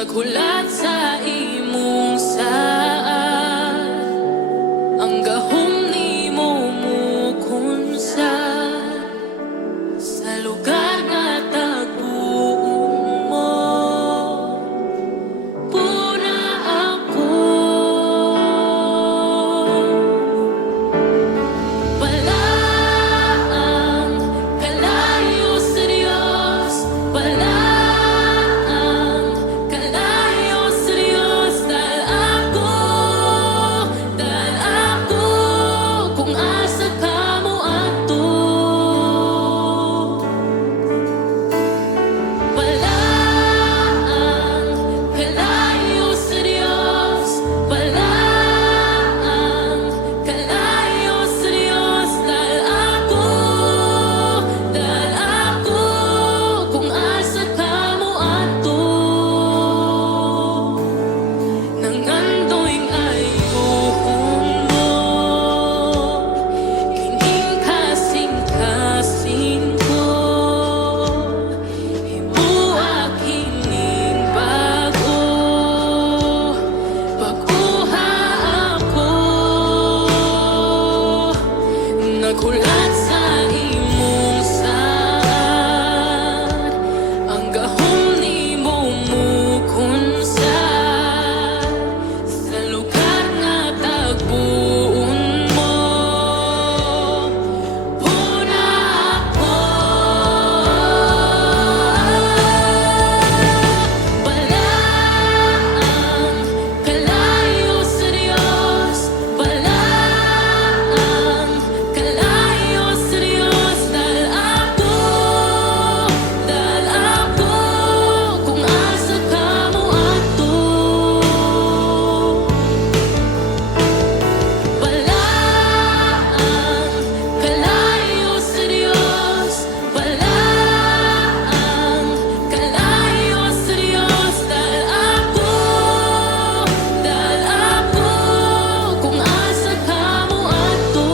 Naghulat sa imong saad, ang gahom nimo mukunsa sa lugar nga tagpuon mo. Puna ako, balaang kalayo sa Diyos, balaang kalayo sa Diyos. Dahil ako, kung asa ka mo ato. Balaang kalayo sa Diyos, balaang kalayo sa Diyos. Dahil ako, kung asa ka mo ato. Nangandoing ayuhon mo, kining kasing-kasing ko. Himuak kining bago, pag-uha ako. Naghulat sa imong saad, ang gahom nimo mukunsa sa lugar nga tagpuon mo. Puna ako, balaang kalayo sa Diyos, balaang kalayo sa Diyos. Dahil ako, kung asa ka mo ato. Balaang kalayo sa Diyos, balaang kalayo sa Diyos. Dahil ako, kung asa ka mo ato.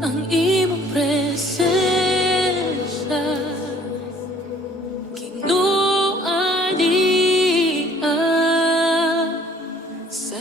Ang imong presensya kinuanian sa